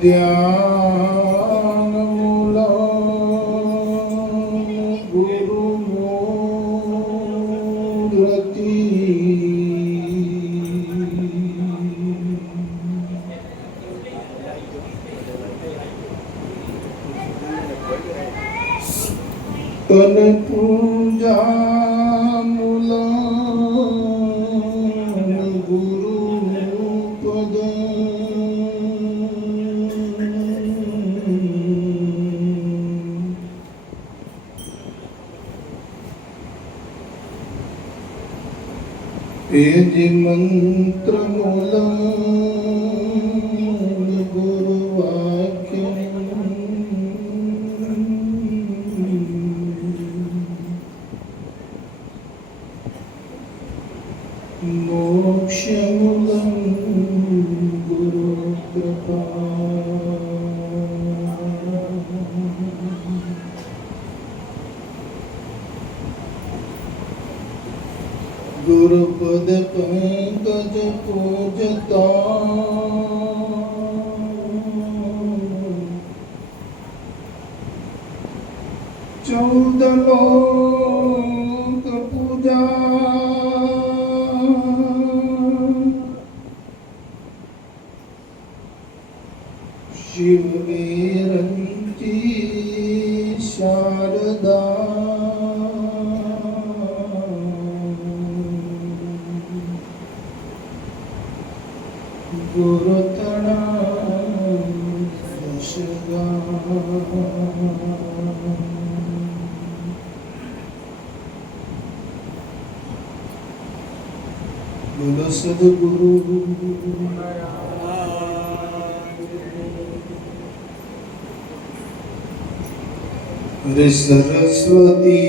ધ્યાન મૂલં ગુરુ મૂર્તિ તન પૂજા મૂલં ગુરુ પદ એજી મંત્ર મૂલં ગુરુ વાક્ય મોક્ષ મૂલં ગુરુ કૃપા ગુરુપદ પંકજ પૂજતા ચૌદ લોક પૂજા શિવ વિરંતી શારદા ગુરુ બોલો સદગુરુ હરે સરસ્વતી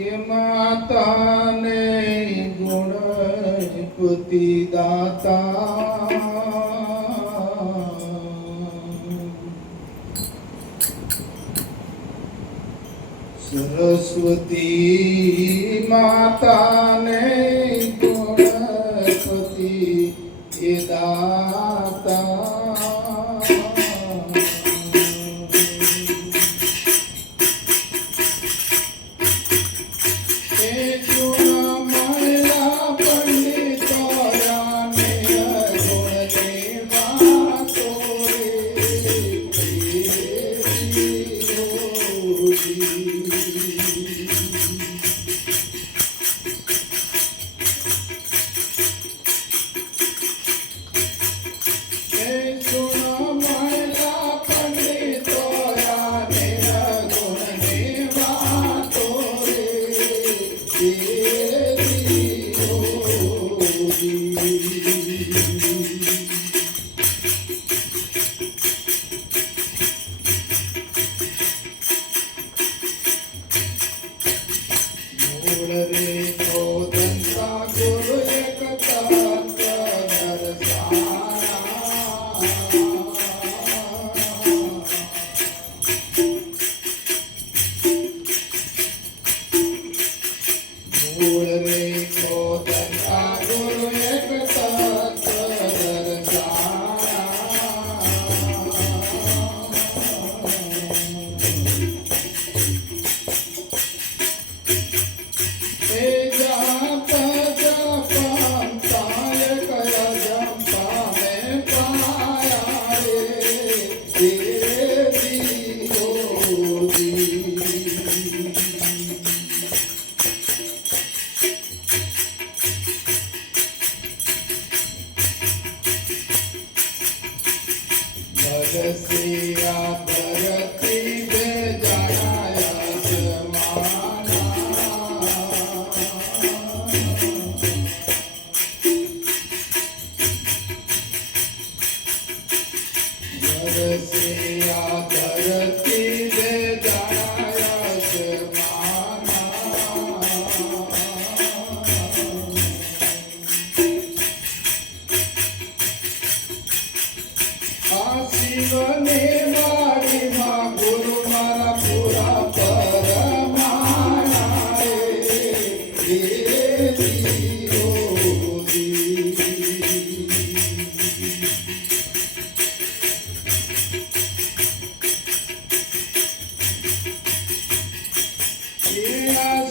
એ માતાને ગુણપતિ દાતા સરસ્વતી માતાને ગુણપતિ એ દાતા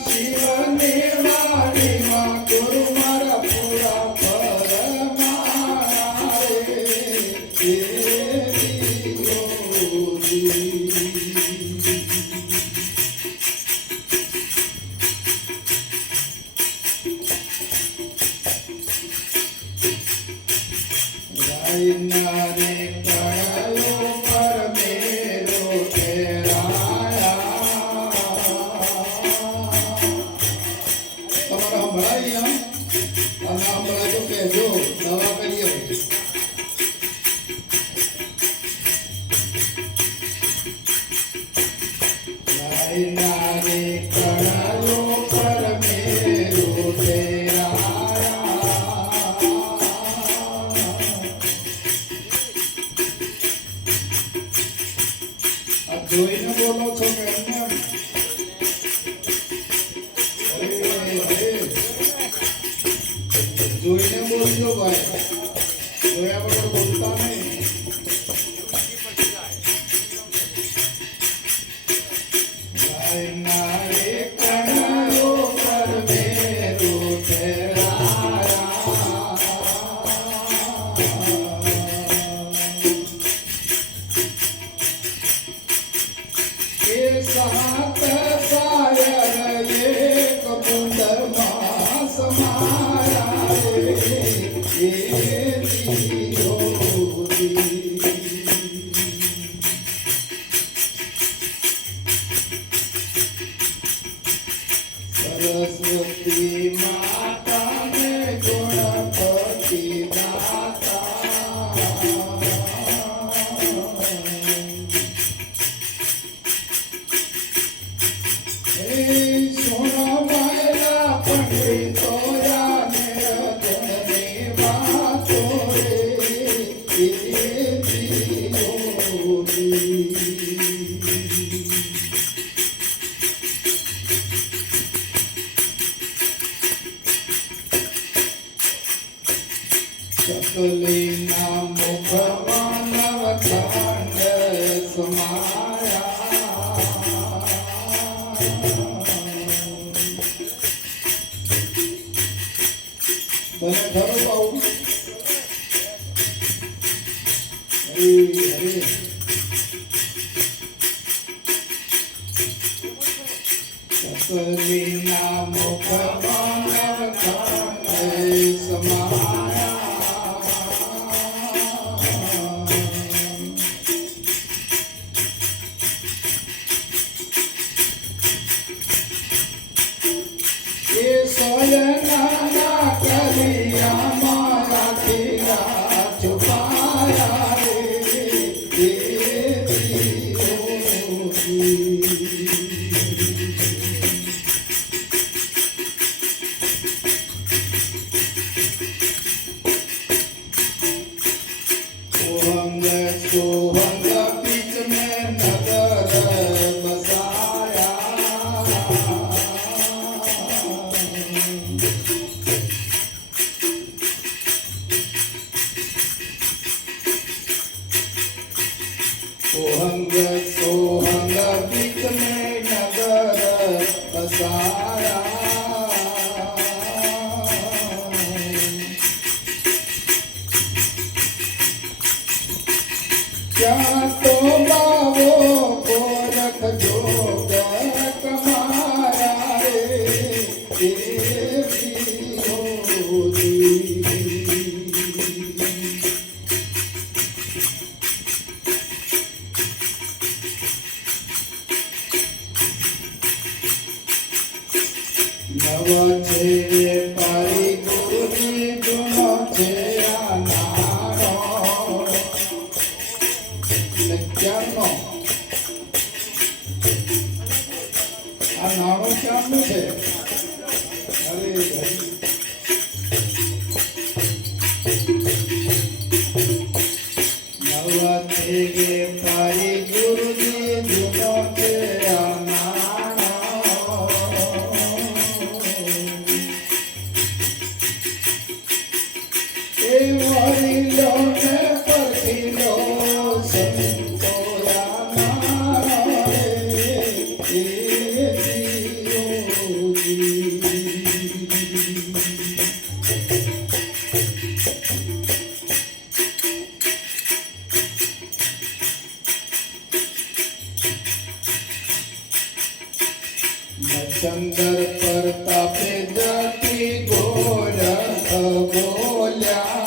શિવની વાડીમાં ગુરુ મારા પૂરા પરમાણા રે રાયના રે કળાયો પર મેરો ફેરાયા. તમારે સંભળાય એમ? અને સંભળાય તો કહેજો, દવા કરીએ. રાયના રે કળાયો પર મેરો ફેરાયા. જોઈને બોલો છો કે એમને? જોઈને બોલજો ભાઈ, જોયા વગર બોલતા નહીં. રાયના રે કળાયો પર મેરો ફેરાયા. એ સાત સાયર એક બુંદરમાં સમાયા રે એ દીયોરી. સરસ્વતી માતાને ગુણપતિ દાતા. સોના માયલા પંડિતોયા ને રતનની વાતો રે એ દીયોરી. ચકલીના મુખમાં નવખંડ સમાયા. બને ખરું આવું? હરે હરે. ચકલીના મુખમાં નવખંડ સમાયા. એ સોયના કલિયામાં રાખીલા છુપાયા રે એ દીયોરી. સોહંગ સોહંગ બીચ મેં નગર બસાયા. सोहंग सोहंग बीच में नगर बसाया. क्या तो बावो गोरख जोग कमाया रे ए दियोरी. નવ છે પારી ગુરુજી જૂનો છે આ નાનો. ક્યારનો આ નાનો ક્યારનું છે? અરે ભાઈ, નવા છે ગે પારી ગુરુજી જૂનો છે આ નાનો. એ વડીલો ને પરખીલો સંતોયા મારા રે એ દીયો. સુંદર પ્રતાપે જતી ગોરખ બોલ્યા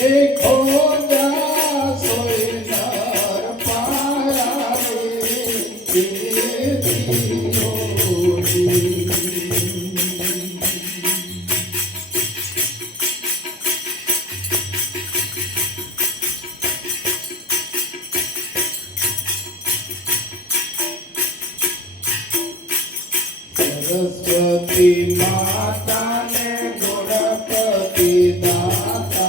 એ ખોજા સોયનર પાયા રે सरस्वती माता ने गुणपति दाता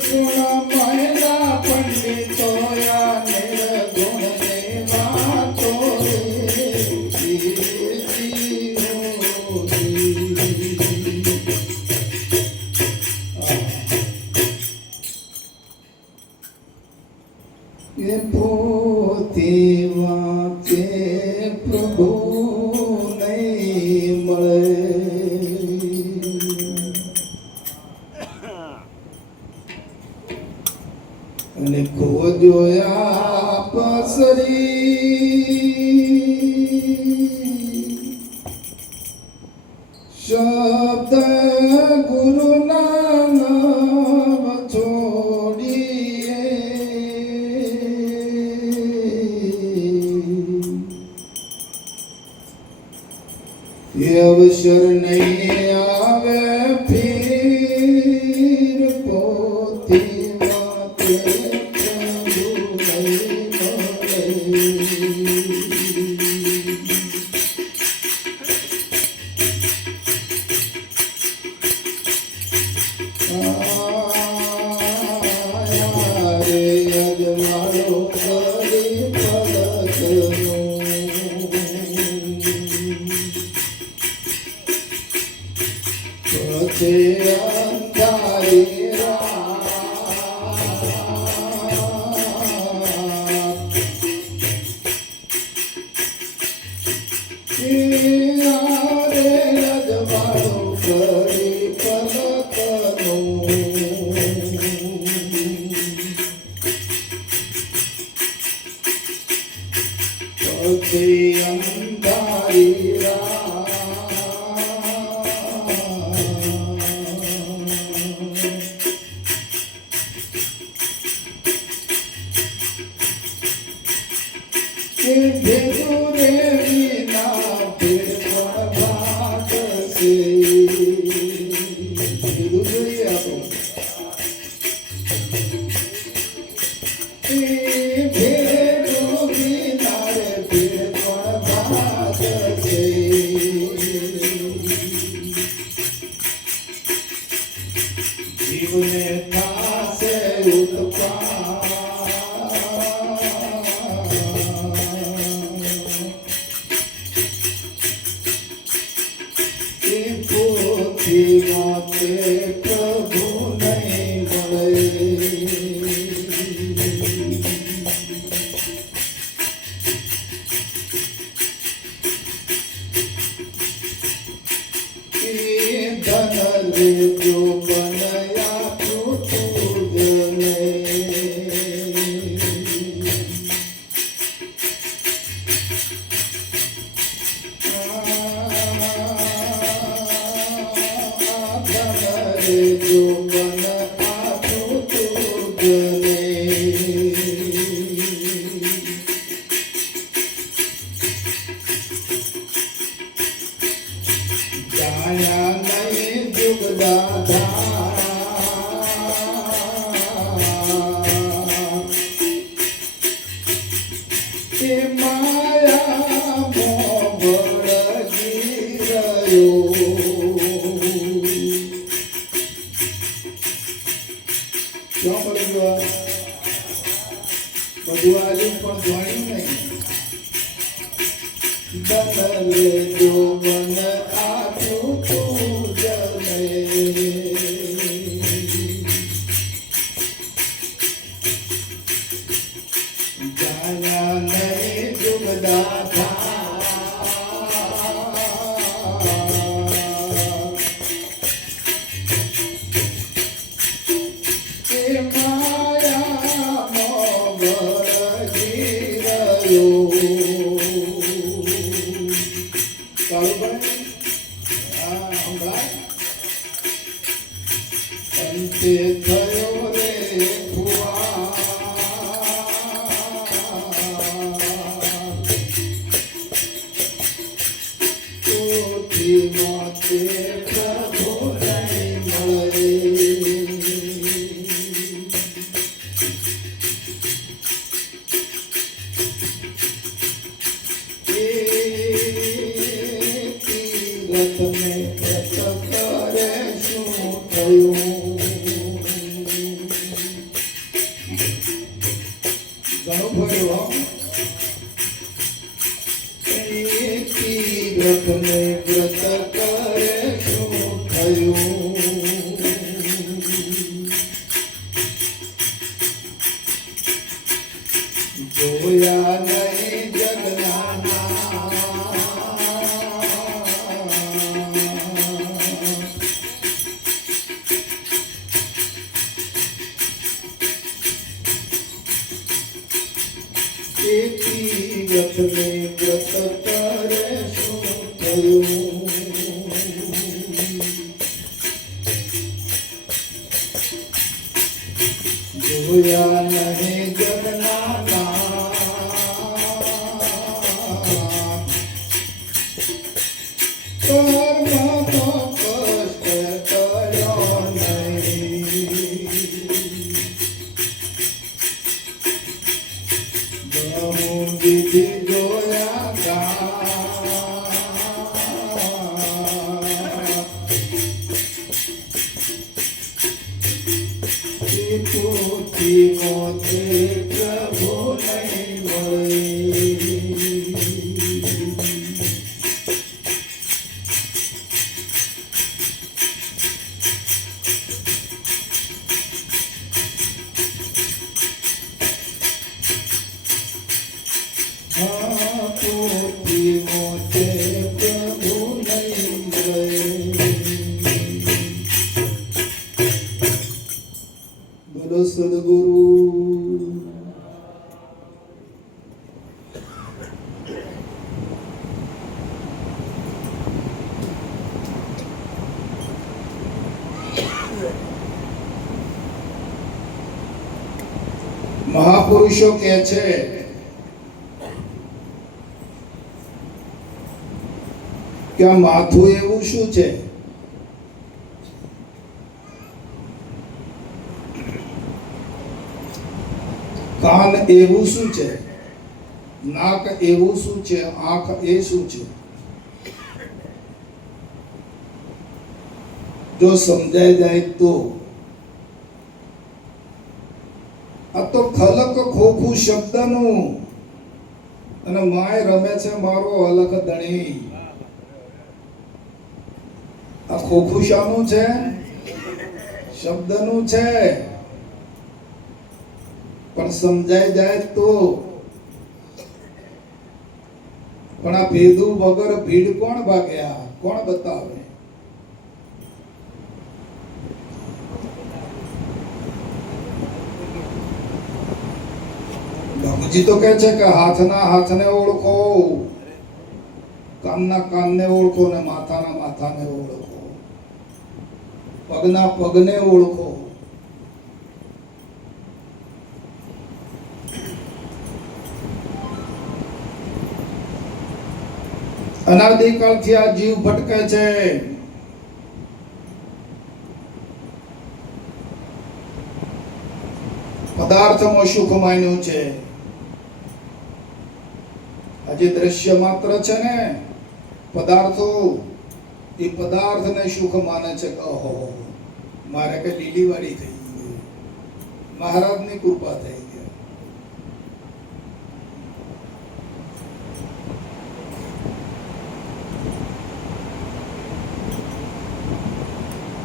सुना महिला पंडितो या निर्गुण देवातो ये पोते वाचे प्रभु नहीं મળે અને ખોજોયા પસરી શબ્દ ગુરુ નામ છોડીએ અવસર નહીં આવે ફીર પોતી વાતે પ્રભુ નહીં મળે રે અજમાડો કરી પલકનો પછી અંધારી રે અજમાડો કરી પલકનો પછી અંધારી ભેગું રે વિના ભેદ ભાગ છે ભેગું જોઈએ આપણે ભેગું વિના રે ભેદ ભાગ છે જીવને થાશે ઉત્પાદ વાતે પ્રભુ નહીં મળે ધન રે જો બનયા છૂટું જને જો મન આછું તુજને જાયા નહીં જુગદાધા એ માયા મોગળ ગીરયો ક્યાં પડી ગયો બધું આજુ પણ જોયું નહીં બદલે જો મન આપ્યું પૂજને જાયા નહીં જુગદાધા અંતે થયો રે ફુવા તોથી મોતે પ્રભુ નહીં મળે તમે કરે શું થયું ઘણું ભર્યું વ્રતને વ્રત કરે શું થયું જોયા નહીં જગના વ્રતને વ્રત કરે શું થયું જોયા નહીં જગના કર્મ તો કષ્ટ કર્યો નહીં વિધિ જોયા પોથી મોતે પ્રભુ નહીં મળે પોથી મોતે પ્રભુ નહીં મળે બોલો સદગુરુ મહાપુરુષો કહે છે કે આ માથું એવું શું છે કાન એવું શું છે નાક એવું શું છે આંખ એ શું છે જો સમજાઈ જાય તો આ તો ખલક ખોખું શબ્દનું અને માય રમે છે મારો અલખ ધણી આ ખોખું શાનું છે શબ્દનું છે પણ સમજાઈ જાય તો પણ આ ભેદું વગર ભીડ કોણ ભાગ્યા કોણ બતાવે બાપુજી તો કહે છે કે હાથના હાથને ઓળખો કાનના કાનને ઓળખો ને માથાના માથાને ઓળખો પગના પગને ઓળખો અનાદિકાળથી આ જીવ ભટકે છે પદાર્થમાં સુખ માન્યું છે આજે દ્રશ્ય માત્ર છે ને પદાર્થો એ પદાર્થને સુખ માને છે કે ઓહો મારે કે લીલીવાડી થઈ ગઈ મહારાજની કૃપા થઈ ગઈ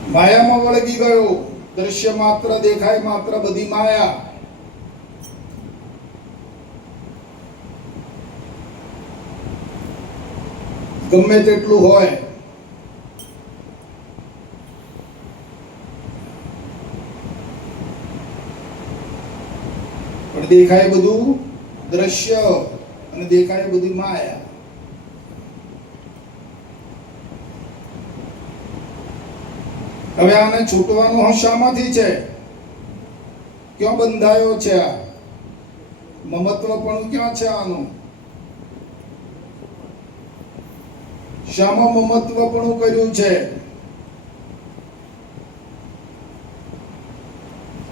માયામાં વળગી ગયો દ્રશ્ય માત્ર દેખાય માત્ર બધી માયા ગમે તેટલું હોય પણ દેખાય બધું દ્રશ્ય અને દેખાય બધી માયા હવે આને છૂટવાનું શામાંથી છે? ક્યાં બંધાયો છે? આ મમત્વપણું ક્યાં છે આનું? શામાં મમત્વપણું કર્યું છે?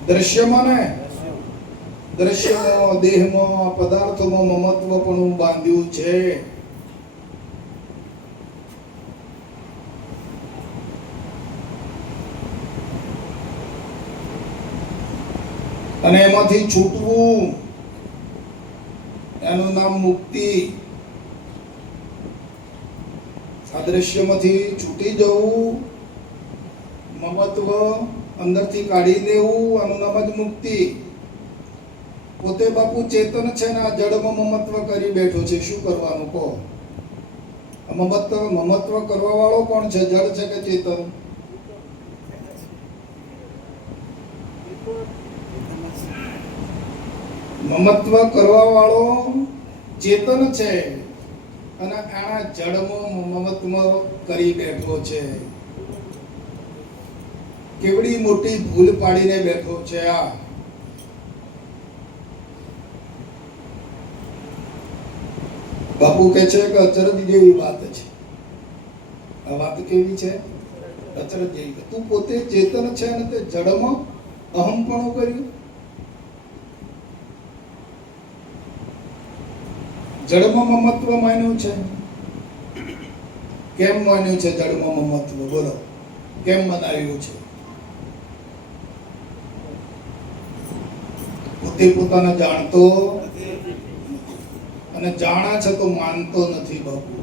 દ્રશ્યમાં ને? દ્રશ્યમાં, દેહમાં, પદાર્થોમાં મમત્વપણું બાંધ્યું છે. અને એમાંથી છૂટવું એનું નામ મુક્તિ. આ દ્રશ્યમાંથી છૂટી જવું, મમત્વ અંદરથી કાઢી દેવું, આનું નામ જ મુક્તિ. પોતે બાપુ ચેતન છે ને આ જડમાં મમત્વ કરી બેઠો છે. શું કરવાનું કહો? મમત્વ કરવા વાળો કોણ છે? જડ છે કે ચેતન? મમત્વ કરવા વાળો ચેતન છે અને આ જડમાં મમત્વ કરી બેઠો છે. કેવડી મોટી ભૂલ પાડીને બેઠો છે આ. બાપુ કહે છે કે અચરજ જેવી વાત છે. આ વાત કેવી છે? અચરજ જેવી. તું પોતે ચેતન છે અને તે જડમાં અહમપણું કર્યું. જડમાં મમત્વ માન્યું છે. કેમ માન્યું છે જડમાં મમત્વ? બોલો, કેમ મનાવ્યું છે? પોતે પોતાને જાણતો અને જાણે છે તો માનતો નથી. બાપુ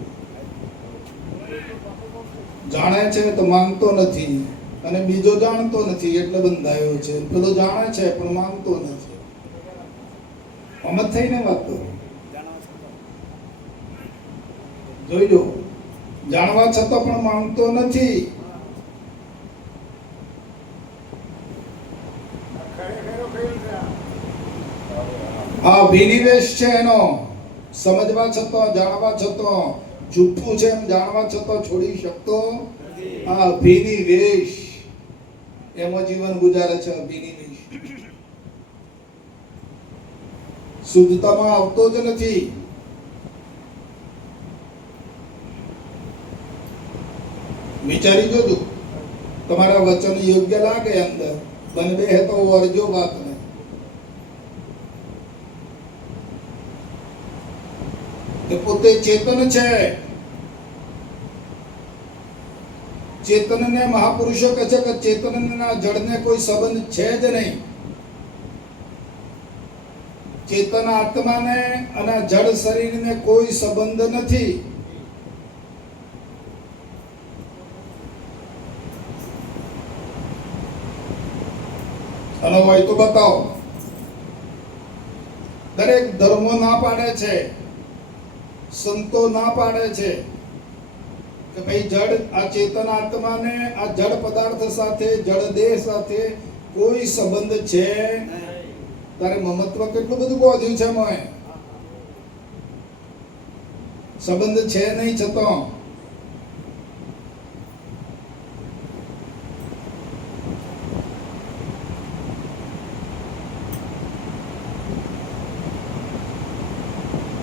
જાણે છે તો માનતો નથી અને બીજો જાણતો નથી એટલે બંધાયો છે. પેલો જાણે છે પણ માનતો નથી. અમત થઈને વાત કરો. જોઈ લો, જાણવા છતાં પણ માનતો નથી. આ અભિનિવેશ છે એનો. સમજવા છતાં, જાણવા છતાં, જૂઠું છે એમ જાણવા છતાં છોડી શકતો આ અભિનિવેશ. એમાં જીવન ગુજારે છે. અભિનિવેશ શુદ્ધતામાં આવતો જ નથી. વિચારી જોજો. તમારા વચન યોગ્ય લાગે અંદર બનબે હે તો વર્જો વાત ને. તે પોતે ચેતન છે. ચેતનને મહાપુરુષો કહે છે કે ચેતનના જડને કોઈ સંબંધ છે જ નહીં. ચેતન આત્માને અને જડ શરીરને કોઈ સંબંધ નથી. અને હોય તો બતાવો. દરેક ધર્મો ના પાડે છે, સંતો ના પાડે છે કે ભાઈ જડ આ ચેતન આત્માને આ જડ પદાર્થ સાથે, જડ દેહ સાથે કોઈ સંબંધ છે. તારે મમત્વ કેટલું બધું બોધ્યું છે. મોય સંબંધ છે નહીં છતાં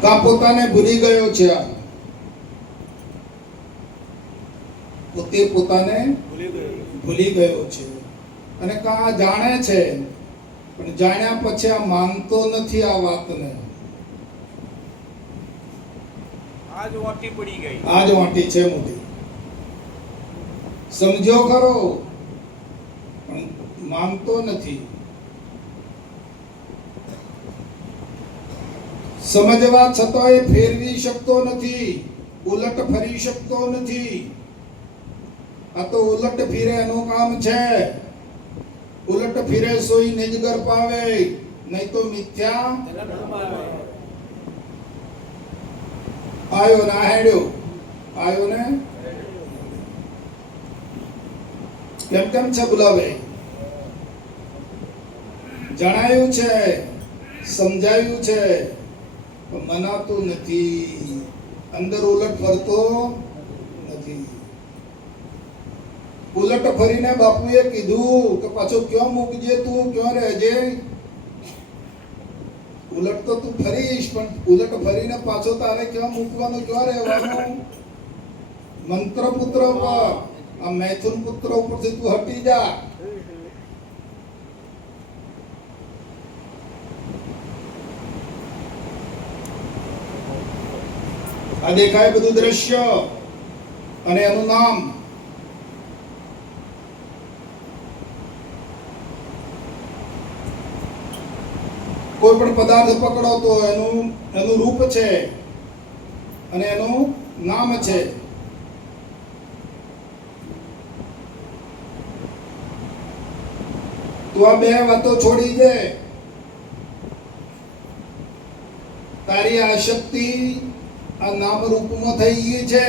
કા પોતાને ભૂલી ગયો છે. પોતે પોતાને ભૂલી ગયો છે અને કા જાણે છે પણ જાણ્યા પછી આ માનતો નથી આ વાતને. આજ વાટી પડી ગઈ. આજ વાટી છે મોટી. સમજ્યો ખરો પણ માનતો નથી. સમજવા છતાં એ ફેરવી શકતો નથી, ઉલટ ફરી શકતો નથી. આ તો ઉલટ ફીરે એનું કામ છે. ઉલટ ફીરે સોઈ નિજગર પાવે, નહીં તો મિથ્યા આયો ના હેડ્યો. આયો ને કેમ કેમ છે બોલાવે? જણાયું છે, સમજાયું છે, મનાતું નથી. અંદર ઉલટ ફરતો નથી. ઉલટ ફરીને બાપુએ કીધું કે પાછો ક્યાં મૂકજે તું, ક્યાં રહેજે? ઉલટ તો તું ફરીશ, પણ ઉલટ ફરીને પાછો તારે ક્યાં મૂકવાનું, ક્યાં રહેવાનું? મંત્ર પુત્ર ઉપર, આ મૈથુન પુત્ર ઉપરથી તું હટી જા. આ દેખાય બધું દ્રશ્ય અને એનું નામ. કોઈ પણ પદાર્થ પકડો તો એનું રૂપ છે અને એનું નામ છે. તો આ બે વાતો છોડી દે. તારી આસક્તિ આ નામ રૂપમાં થઈ ગઈ છે.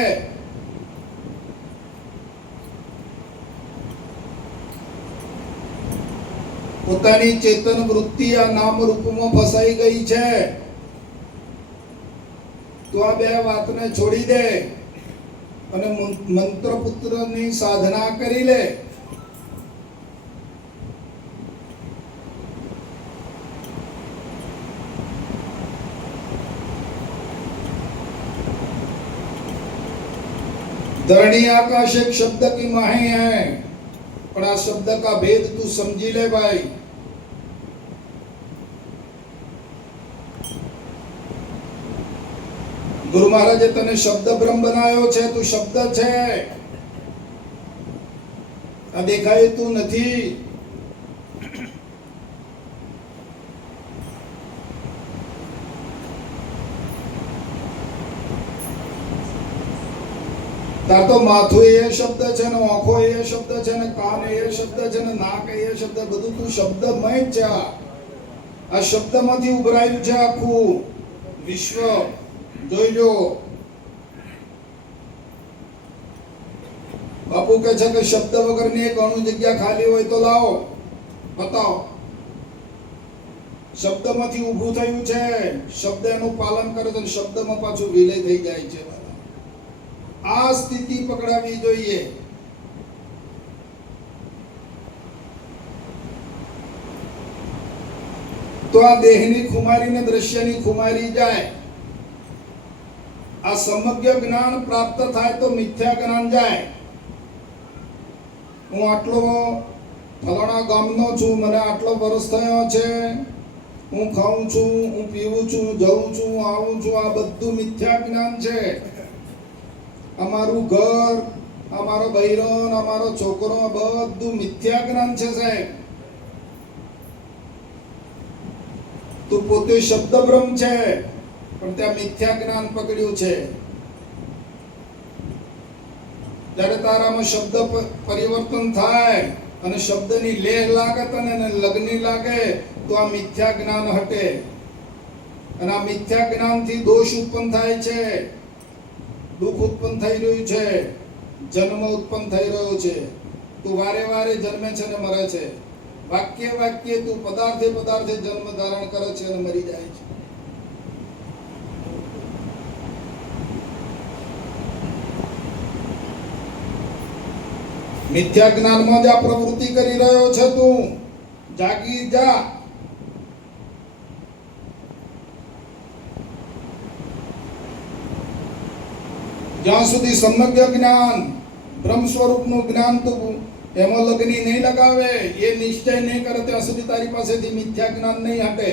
પોતાની ચેતન વૃત્તિ આ નામ રૂપમાં ફસાઈ ગઈ છે. તો આ બે વાતને છોડી દે અને મંત્ર પુત્રની સાધના કરી લે. धरणी आकाश एक शब्द की माही है, पर आ शब्द का भेद तू समझी ले भाई. गुरु महाराजे तने शब्द ब्रह्म बनायो छे, तू शब्द छे. आ देखाय तू नहीं. તાર તો માથું એ શબ્દ છે ને, આંખો એ શબ્દ છે ને, કાન એ શબ્દ છે ને, નાક એ શબ્દ, બધું તું શબ્દમય જ છે. આ શબ્દમાંથી ઉભરાયું છે આખું વિશ્વ. જોઈજો, બાપુ કહે છે કે શબ્દ વગરની એક અણુ જગ્યા ખાલી હોય તો લાવો, બતાવો. શબ્દમાંથી ઊભું થયું છે. શબ્દ એનું પાલન કરે તો શબ્દમાં પાછું વિલય થઈ જાય છે. આ સ્થિતિ પકડાવી જોઈએ. તો આ દેહની ખુમારી ને દ્રશ્યની ખુમારી જાય. આ સમગ્ર જ્ઞાન પ્રાપ્ત થાય તો મિથ્યા જ્ઞાન જાય. હું આટલો ફલાણા ગામનો છું, મને આટલો વર્ષ થયો છે, હું ખાઉં છું, હું પીવું છું, જઉં છું, આવું છું, આ બધું મિથ્યા જ્ઞાન છે. અમારું ઘર, અમારો બૈરો, અમારો છોકરો, બધું મિથ્યા જ્ઞાન છે સાહેબ. તું પોતે શબ્દ બ્રહ્મ છે, પણ ત્યાં મિથ્યા જ્ઞાન પકડ્યું છે. ત્યારે તારામાં શબ્દ પરિવર્તન થાય અને શબ્દની લેહ લાગત અને લગ્ની લાગે તો આ મિથ્યા જ્ઞાન હટે. અને આ મિથ્યા જ્ઞાનથી દોષ ઉત્પન્ન થાય છે, દુઃખ ઉત્પન્ન થઈ રહ્યું છે, જન્મ ઉત્પન્ન થઈ રહ્યો છે. તું વારે વારે જન્મે છે ને મરે છે. વાક્ય વાક્ય તું પદાર્થે પદાર્થે જન્મ ધારણ કરે છે અને મરી જાય છે. મિથ્યા જ્ઞાનમાં જ આ પ્રવૃત્તિ કરી રહ્યો છે. તું જાગી જા. જ્યાં સુધી સમગ્ર જ્ઞાન બ્રહ્મ સ્વરૂપનું જ્ઞાન તું એમાં લગ્ની નહીં લગાવે, એ નિશ્ચય નહીં કરે, ત્યાં સુધી તારી પાસેથી મિથ્યા જ્ઞાન નહીં હટે.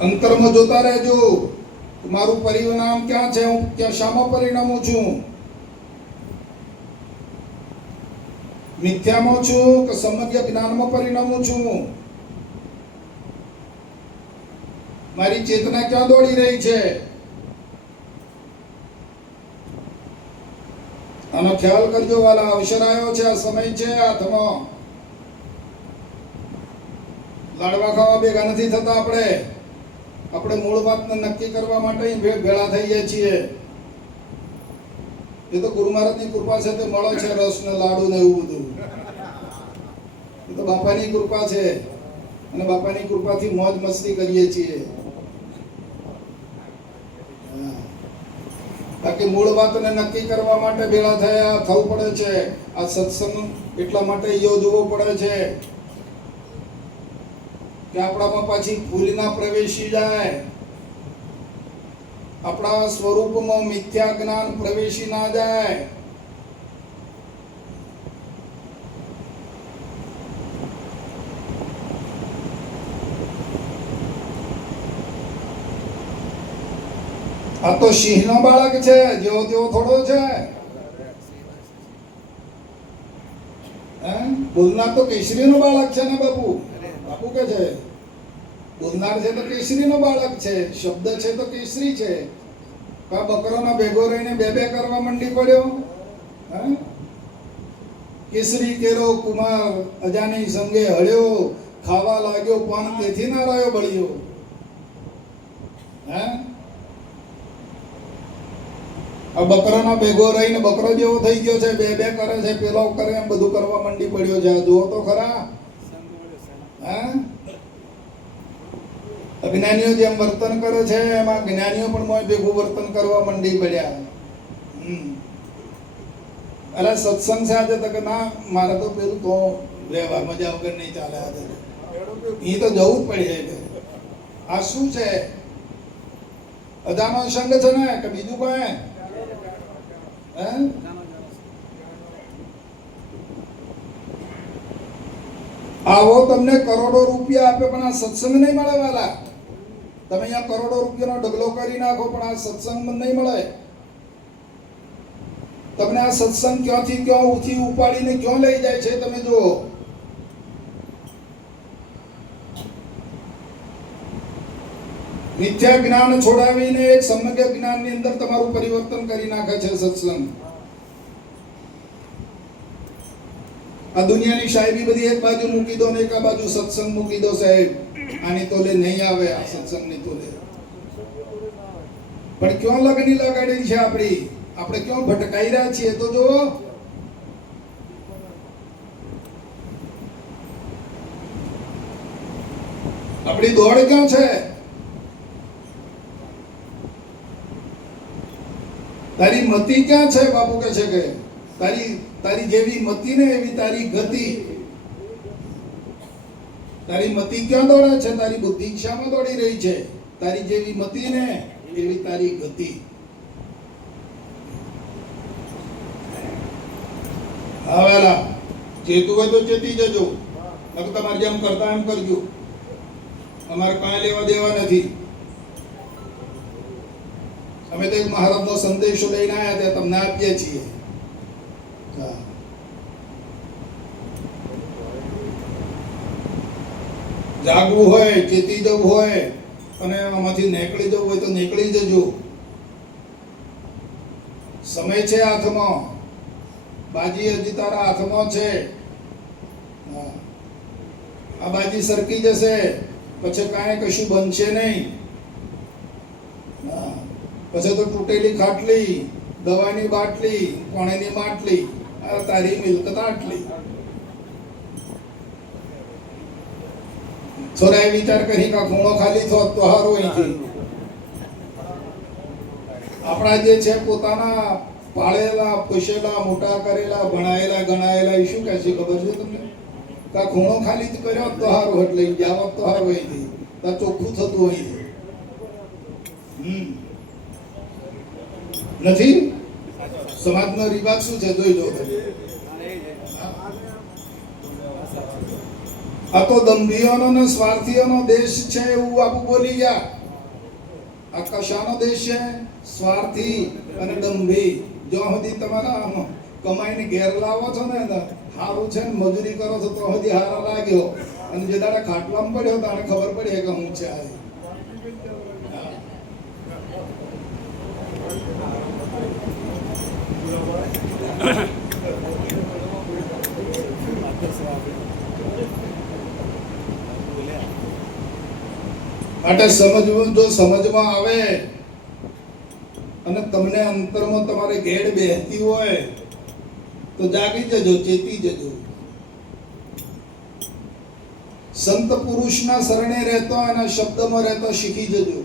અંતરમાં જોતા રહેજો. મારું પરિણામ ક્યાં છે, હું ક્યાં શામાં પરિણામું છું? મિથ્યામાં છું કે સમગ્ર જ્ઞાનમાં પરિણામું છું? મારી ચેતના ક્યાં દોડી રહી છે? આનો ખ્યાલ કરજો વાલા. અવસર આવ્યો છે, આ સમય છે હાથમાં. લાડવા ખાવા ભેગા નથી થતા આપણે. આપણે મૂળ વાતને નક્કી કરવા માટે ભેળા થઈએ છીએ. એ તો ગુરુ મહારાજની કૃપા છે, તે મળે છે રસ ને લાડુ ને એવું બધું. એ તો બાપાની કૃપા છે અને બાપાની કૃપાથી મોજ મસ્તી કરીએ છીએ. બાકી મૂળ વાતને નક્કી કરવા માટે ભેળા થયા થવું પડે છે. આ સત્સંગ એટલા માટે યોજવો પડે છે કે આપણામાં પાછી ભૂલ ના પ્રવેશી જાય, આપણા સ્વરૂપમાં મિથ્યા જ્ઞાન પ્રવેશી ના જાય. આ તો સિંહનો બાળક છે, જેવો તેવો થોડો છે. બોલનાર તો કેસરીનો બાળક છે ને બાપુ. બાપુ કે છે બોલનાર છે તો કેસરીનો બાળક છે, શબ્દ છે તો કેસરી છે. કા બકરોનો ભેગો રહીને બે બે કરવા મંડી પડ્યો. કેસરી કેરો કુમાર અજાની સંગે હળ્યો, ખાવા લાગ્યો પણ તેથી ના રહ્યો બળ્યો. આ બકરાનો ભેગો રહીને બકરો જેવો થઈ ગયો છે, બે બે કરે છે, પેલો કરે એમ બધું કરવા મંડી પડ્યો છે. જુઓ તો ખરા. અજ્ઞાનીઓ જેમ વર્તન કરે છે એમાં જ્ઞાનીઓ પણ મોય ભેગું વર્તન કરવા મંડી પડ્યા. અરે સત્સંગ છે આજે તો કે ના મારે તો પેલું તો વ્યવહાર મજા વગર નહીં ચાલે. આજે અહીં તો જવું જ પડે. આ શું છે? અજાનો સંગ છે ને કે બીજું કોઈ? આવો તમને કરોડો રૂપિયા આપે પણ આ સત્સંગ નહીં મળે વાલા. તમે અહીંયા કરોડો રૂપિયાનો ઢગલો કરી નાખો પણ આ સત્સંગ નહીં મળે. તમને આ સત્સંગ ક્યાંથી ક્યાં ઉઠી ઉપાડીને ક્યાં લઈ જાય છે તમે જુઓ. મિથ્યા જ્ઞાન છોડાવીને એક સમગ્ર જ્ઞાનની અંદર તમારું પરિવર્તન કરી નાખે છે સત્સંગ. આ દુનિયાની સાહેબી બધી એક બાજુ મૂકી દો ને એક આ બાજુ સત્સંગ મૂકી દો સાહેબ. આની તોલે નહીં આવે, આ સત્સંગની તોલે. પણ ક્યાં લગની લગાડી છે આપણી? આપણે ક્યાં ભટકાઈ રહ્યા છીએ તો જો. આપણી દોડ ક્યાં છે? તારી મતિ ક્યાં છે? બાપુ કહે છે કે તારી જેવી મતિ ને એવી તારી ગતિ. તારી મતિ ક્યાં દોડે છે? તારી બુદ્ધિ શામાં દોડી રહી છે? તારી જેવી મતિ ને એવી તારી ગતિ. હવેલા ચેતું હોય તો ચેતી જજો, નકર તમારે જેમ કરતા એમ કરજો. અમારે કાંઈ લેવા દેવા નથી. અમે તો એક મહારાજનો સંદેશો લઈને આવ્યા ત્યાં તમને આપીએ છીએ. જાગવું હોય, ચેતી જવું હોય અને આમાંથી નીકળી જવું હોય તો નીકળી જજો. સમય છે હાથમાં, બાજી હજી તારા હાથમાં છે. આ બાજી સરકી જશે પછી કાંઈ કશું બનશે નહીં. પછી તો તૂટેલી ખાટલી, દવાની બાટલી, પાણીની માટલી, આ તારી મિલકત આટલી. છોરાએ વિચાર કરી કે ખૂણો ખાલી થોત તો હારું અહીંથી. આપણા જે છે પોતાના પાળેલા, પોષેલા, મોટા કરેલા, ભણાયેલા, ગણાયેલા, એ શું કહે છે ખબર છે તમને? કે ખૂણો ખાલી જ કર્યો તો હારું, એટલે જાવ તો હારું અહીંથી, તો ચોખ્ખું થતું અહીંથી. નથી? સમાજનો રિવાજ શું છે જોઈ લો. આ તો દંભીઓનો ને સ્વાર્થીઓનો દેશ છે એવું આપું બોલી ગયા. આ કશાનો દેશ છે? સ્વાર્થી અને દંભી. જ્યાં સુધી તમારા કમાઈને ઘેર લાવો છો ને સારું છે ને મજૂરી કરો છો તો સુધી હારા લાગ્યો, અને જે તારે ખાટલામાં પડ્યો તારે ખબર પડી કે હું છે આ. માટે સમજવું, જો સમજમાં આવે અને તમને અંતરમાં તમારે ઘેડ બેહતી હોય તો જાગી જજો, ચેતી જજો. સંત પુરુષના શરણે રહેતો, એના શબ્દમાં રહેતો શીખી જજો.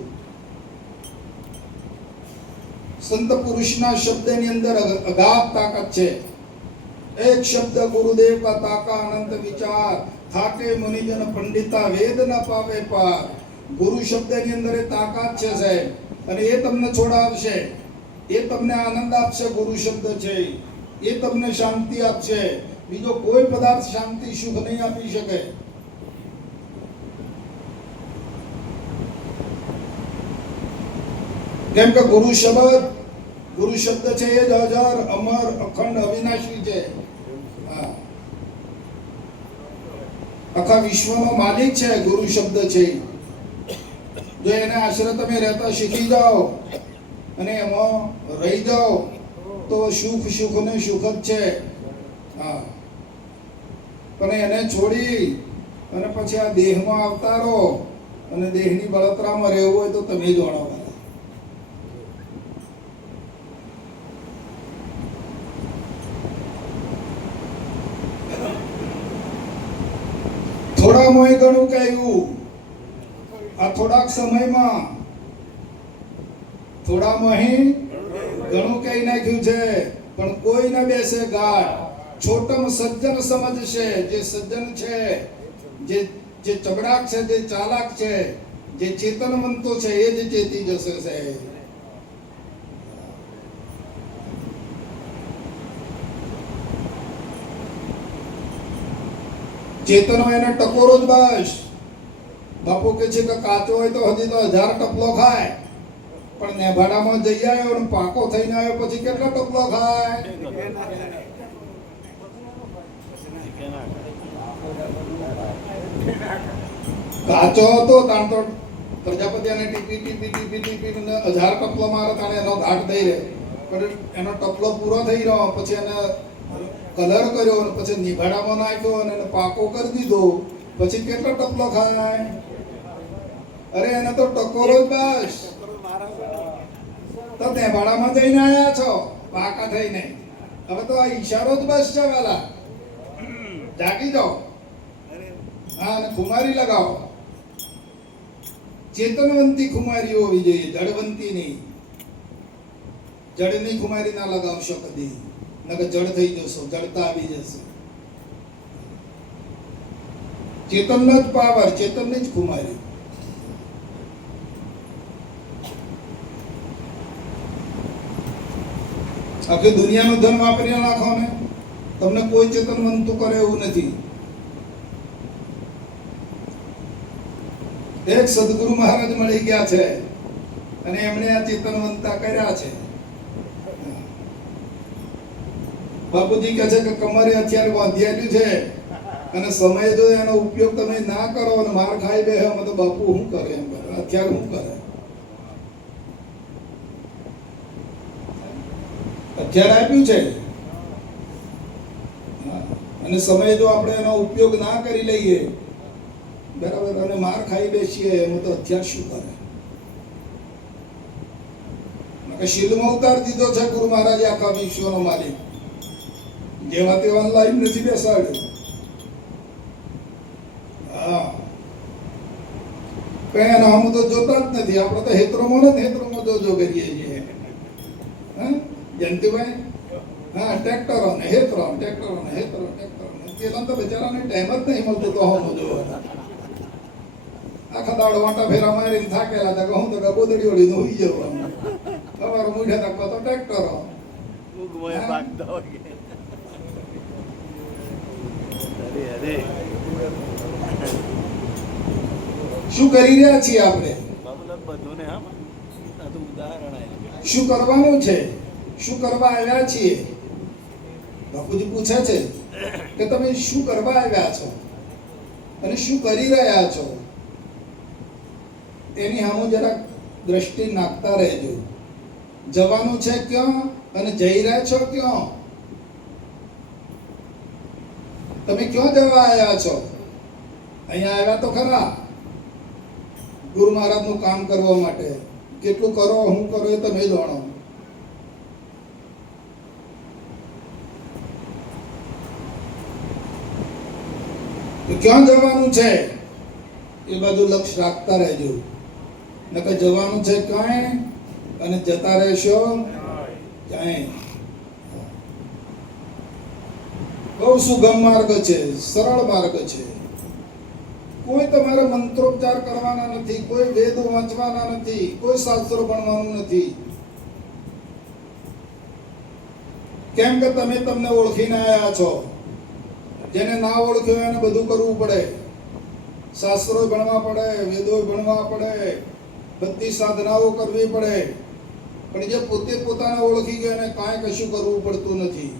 સંત પુરુષના શબ્દની અંદર અગાધ તાકાત છે. એક શબ્દ ગુરુદેવ કા તાકા અનંત વિચાર, થાકે મુનિજન પંડિતા વેદ ન પાવે પાર. ગુરુ શબ્દની અંદર એ તાકાત છે સાહેબ, અને એ તમને છોડાવશે, એ તમને આનંદ આપશે. ગુરુ શબ્દ છે એ તમને શાંતિ આપશે. બીજો કોઈ પદાર્થ શાંતિ સુખ નહીં આપી શકે. કેમ કે ગુરુ શબ્દ છે એ જ અજર અમર અખંડ અવિનાશી છે. હા, આખા વિશ્વનો માલિક છે ગુરુ શબ્દ છે. જો એને આશરે તમે રહેતા શીખી જાઓ અને એમાં રહી જાઓ તો સુખ ને સુખ જ છે. હા, પણ એને છોડી અને પછી આ દેહમાં અવતારો અને દેહની બળતરામાં રહેવું હોય તો તમે જાણો. થોડામાં ઘણું કહ્યું. આ થોડાક સમયમાં થોડામાં ઘણું કહી નાખ્યું છે, પણ કોઈ ન બેસે ગાઢ. છોટમ સજ્જન સમજશે. જે સજ્જન છે, જે ચબડાક છે, જે ચાલાક છે, જે ચેતનવંતો છે, એ જ ચેતી જશે સાહેબ. ચેતનો એને ટકોરો જ બસ. બાપુ કે છે કે કાચો હોય તો હજી તો 1000 ટપલો ખાય, પણ નેભાડામાં જઈ આવ્યો અને પાકો થઈને આવ્યો પછી કેટલો ટપલો ખાય? કાચો હતો તાણ તો પ્રજાપતિ અને ટીપી 1000 ટપલો મારે તાણે એનો ઘાટ થઈ રહે, પણ એનો ટપલો પૂરો થઈ રહ્યો પછી એને કલર કર્યો અને પછી નિભાડામાં નાખ્યો અને એને પાકો કરી દીધો પછી કેટલો ટપલો ખાય? અરે એને તો ટકોરો જ બસ. તો નિભાડામાં જઈને આવ્યા છો પાકા થઈને, હવે તો આ ઈશારો જ બસ છે વાલા. જાગી જાઓ. હા, અને ખુમારી લગાવો. ચેતનવંતી ખુમારી હોવી જોઈએ, જડવંતી નહીં. જડની ખુમારી ના લગાવશો કદી, નકર જડ થઈ જશો, જડતા આવી જશે. ચેતનનો જ પાવર, ચેતનની જ ખુમારી. આખી દુનિયાનું ધન વાપરી નાખો ને તમને કોઈ ચેતનવંતું કરે એવું નથી. એક સદગુરુ મહારાજ મળી ગયા છે અને એમણે આ ચેતનવંતા કર્યા છે. બાપુજી કહે છે કે કમરે હથિયાર બાંધ્યાલું છે અને સમય જો એનો ઉપયોગ તમે ના કરો અને માર ખાઈ બે તો બાપુ શું કરે? એમ કરે હથિયાર શું કરે? હથિયાર આપ્યું છે અને સમય જો આપણે એનો ઉપયોગ ના કરી લઈએ બરાબર અને માર ખાઈ બેસીએ એમ તો હથિયાર શું કરે? શીલમાં ઉતારી દીધો છે ગુરુ મહારાજે આખા વિશ્વનો માલિક. જેવા તેવા લાઈન નથી બેસાડ્યો. હા, પેન આમ તો જોતા જ નથી. આપણે તો હેત્રોમાં જોજો કરીએ છીએ. હા જયંતિભાઈ, હા ટ્રેક્ટરો ને હેત્રો પેલા તો બિચારાને ટાઈમ જ નહીં મળતો તો હમ જોવા. આખા દાડ વાંટા ફેરા મારીને થાકેલા હતા કે હું તો ગોદડી ઓળીને હોઈ જવાનું. સવારે મૂઠે તકવા તો ટ્રેક્ટરો. શું કરી રહ્યા છીએ આપણે? શું કરવાનું છે? શું કરવા આવ્યા છીએ? બાપુજી પૂછે છે કે તમે શું કરવા આવ્યા છો અને શું કરી રહ્યા છો? એની સામે જરા દ્રષ્ટિ નાખતા રહેજો. જવાનું છે ક્યાં અને જઈ રહ્યા છો ક્યાં? તમે ક્યાં જવા આવ્યા છો? અહીંયા આવ્યા તો ખરા ગુરુ મહારાજનું કામ કરવા માટે. કેટલું કરો શું કરો એ તમે જાણો. ક્યાં જવાનું છે એ બાજુ લક્ષ્ય રાખતા રહેજો. નકર જવાનું છે ક્યાંય અને જતા રહેશો ક્યાંય. બહુ સુગમ માર્ગ છે, સરળ માર્ગ છે. કોઈ તમારે મંત્રોચ્ચાર કરવાના નથી, કોઈ વેદ વાંચવાના નથી, કોઈ શાસ્ત્ર ભણવાનું નથી. કેમ કે તમે તમને ઓળખીને આવ્યા છો. જેને ના ઓળખ્યો એને બધું કરવું પડે. શાસ્ત્રો ભણવા પડે, વેદો ભણવા પડે, બધી સાધનાઓ કરવી પડે. પણ જે પોતે પોતાને ઓળખી ગયો એને કાંઈ કશું કરવું પડતું નથી.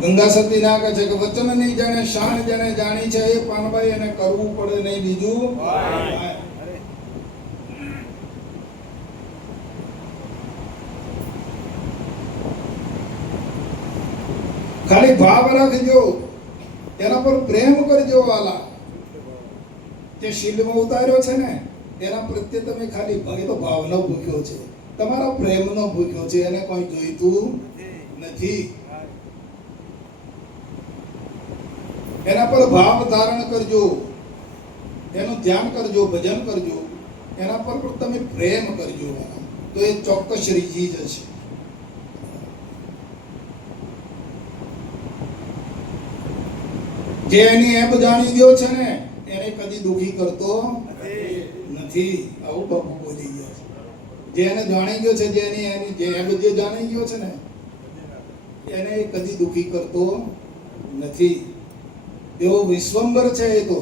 ગંગા સતી ના કહે છે કે વચનની જેને શાન જેને જાણી છે એ પાનભાઈ એને કરવું પડે નહીં બીજું. ખાલી ભાવ રાખજો, એના પર પ્રેમ કરજો. વાલા જે શીલમાં ઉતાર્યો છે ને એના પ્રત્યે તમે ખાલી તો ભાવનો ભૂખ્યો છે, તમારા પ્રેમનો ભૂખ્યો છે. એને કોઈ જોઈતું નથી. એના પર ભાવ ધારણ કરજો, એનું ધ્યાન કરજો, ભજન કરજો. એના પર પણ તમે પ્રેમ કરજો, તો એ ચોક્કસ રીઝી જશે. જે એની એપ જાણી ગયો છે ને એને કદી દુખી કરતો નથી. આવું બાપુ બોલી ગયા છે. જે એને જાણી ગયો છે, જે એપ જે જાણી ગયો છે ને એને કદી દુખી કરતો નથી. એવો વિશ્વંભર છે એ તો.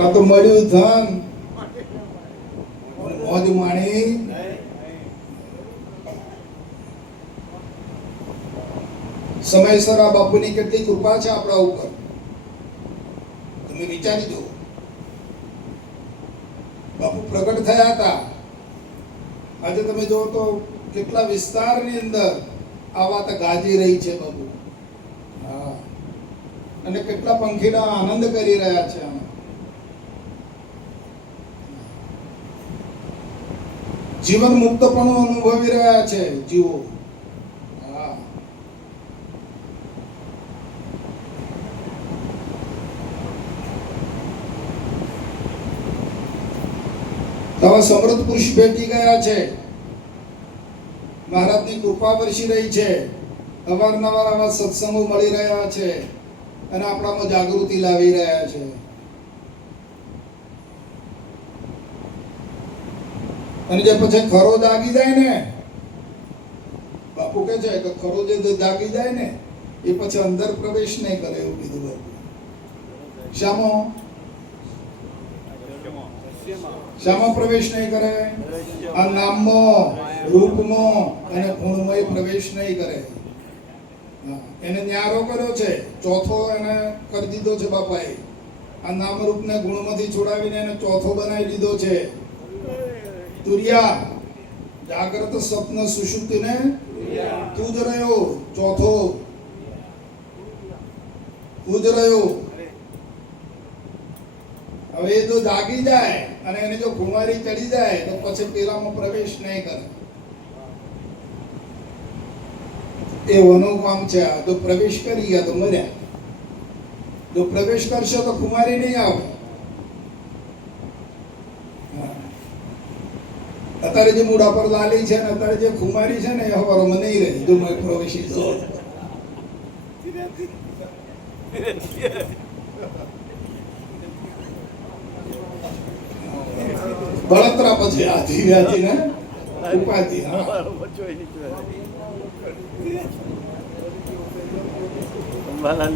આ તો મળ્યું ધન મોજ માણી. સમયસર આ બાપુની કેટલી કૃપા છે આપણા ઉપર, તમે વિચારી જુઓ. બાપુ પ્રગટ થયા હતા, આજે તમે જો તો કેટલા વિસ્તારની અંદર આ વાત ગાજી રહી છે બાપુ. હા, અને કેટલા પંખીડા આનંદ કરી રહ્યા છે. જીવન મુક્તપણું અનુભવી રહ્યા છે જીવો. હા, તવા સમૃદ્ધ પુરુષ ભેટી ગયા છે. મહારાજની કૃપા વરસી રહી છે. અવારનવાર આવા સત્સંગો મળી રહ્યા છે અને આપણામાં જાગૃતિ લાવી રહ્યા છે. અને જે પછી ખરો જાગી જાય ને, બાપુ કહે છે કે ખરો જે જાગી જાય ને એ પછી અંદર પ્રવેશ નહીં કરે, એવું કીધું બાપુ. શામાં પ્રવેશ નહીં કરે? આ નામમાં, રૂપમાં અને ગુણમાં પ્રવેશ નહીં કરે. એને ન્યારો કર્યો છે, ચોથો એને કરી દીધો છે બાપાએ. આ નામ રૂપને ગુણમાંથી છોડાવીને એને ચોથો બનાવી દીધો છે. તુર્યા, જાગ્રત સ્વપ્ન સુષુપ્તિને તું જ રહ્યો. ચોથો તું જ રહ્યો. હવે એ જો જાગી જાય અને એને જો ખુમારી ચડી જાય તો પછી પેલામાં પ્રવેશ નહીં કરે. એ વનું કામ છે. જો પ્રવેશ કરી ગયા તો મર્યા. જો પ્રવેશ કરશો તો ખુમારી નહીં આવે. અત્યારે જે મૂડા પર લાલી છે ને અત્યારે જે ખુમારી છે ને એ હવારોમાં નહીં રહે. જો મેં પ્રવેશી તો બળતરા પછી આ ધીરે ને ઉપાધિ.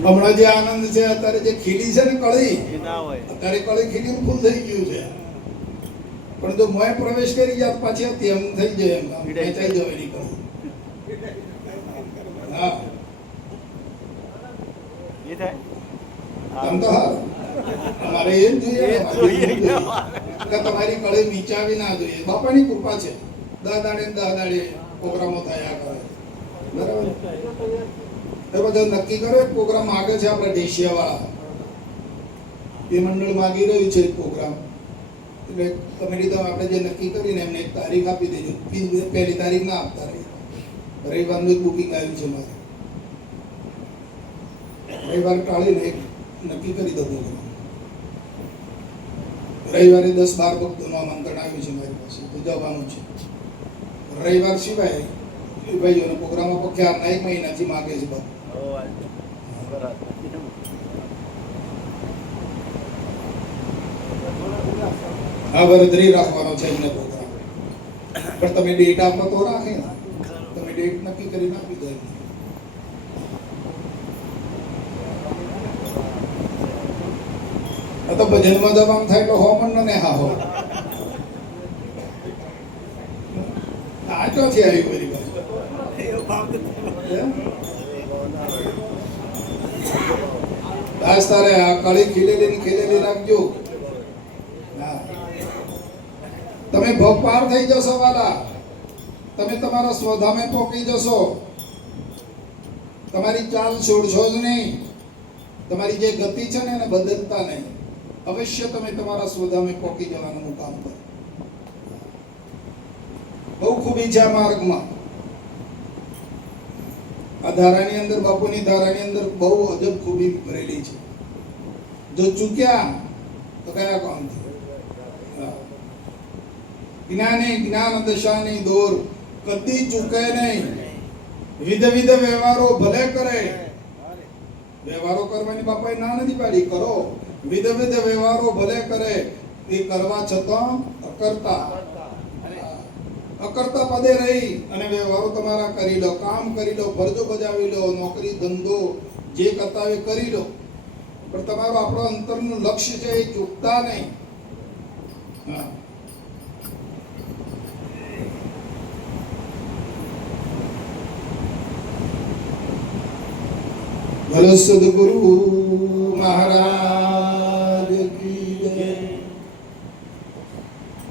હમણાં જે આનંદ છે અત્યારે જે ખીલી છે ને કળી, અત્યારે કળી ખીલી ફૂલ થઈ ગયું છે. પણ જો મોય પ્રવેશ કરી જાય પાછી તેમ થઈ જાય, એમ ખેંચાઈ જવાય નહીં કળી. હા, આમ તો હા અમારે એમ જોઈએ કે તમારી કળી નીચાવી ના જોઈએ. બાપાની કૃપા છે. દાદાડે પ્રોગ્રામો થયા કરે. બરાબર. એ બધા નક્કી કરે પ્રોગ્રામ માગે છે આપણે ઢેસિયાવાળા. એ મંડળ માગી રહ્યું છે પ્રોગ્રામ. એટલે કમિટી તો આપણે જે નક્કી કરીને એમને એક તારીખ આપી દેજો. પહેલી તારીખ ના આપતા રહી. રવિવારનું બુકિંગ આવ્યું છે મારે. રવિવાર ટાળીને એક નક્કી કરી દો પ્રોગ્રામ. રવિવારે 10-12 ભક્તોનું આમંત્રણ આવ્યું છે મારી પાસે, તો જવાનું છે. રવિવાર સિવાય એ ભાઈઓનો પ્રોગ્રામ પખ્યારના 1 મહિનાથી માગે છે બાપુ. આ વરદરી રાખવાનો છે એમને પ્રોગ્રામ. પણ તમે ડેટ આપો તો રાખે ને, તમે ડેટ નક્કી કરીને આપી દો એમને. આ તો ભજનમાં જવાનું થાય તો હો પણ ને હા હો. આ ક્યાંથી આવી બધી બાજુ? દાસ તારે આ કાળી ખીલેલી રાખજો. હા. તમે ભવ પાર થઈ જશો વાલા. તમે તમારા સ્વધામે પહોંચી જશો. તમારી ચાલ છોડશો જ નહીં. તમારી જે ગતિ છે ને એને બદલતા નહીં. અવશ્ય તમે તમારા સ્વધામે પહોંચી જવાનું કામ કરો. બહુ ખૂબી છે આ માર્ગમાં. આ ધારાની અંદર, બાપુની ધારાની અંદર બહુ અજબ ખૂબી ભરેલી છે. જો ચૂક્યા તો કયા કામથી? જ્ઞાન દશાની દોર કદી ચૂકે નહીં. વિધ વ્યવહારો ભલે કરે. વ્યવહારો કરવાની બાપાએ ના નથી પાડી, કરો. વિધ વ્યવહારો ભલે કરે, એ કરવા છતાં અકર્તા પદે રહી અને વ્યવહારો તમારા કરી લો, કામ કરી લો, ફરજો બજાવી લો, નોકરી ધંધો જે કરતા હોય કરી લો, પણ તમારું આપણો અંતરનું લક્ષ્ય છે એ ચૂકતા નહીં. હા. ભલે સદગુરુ મહારાજ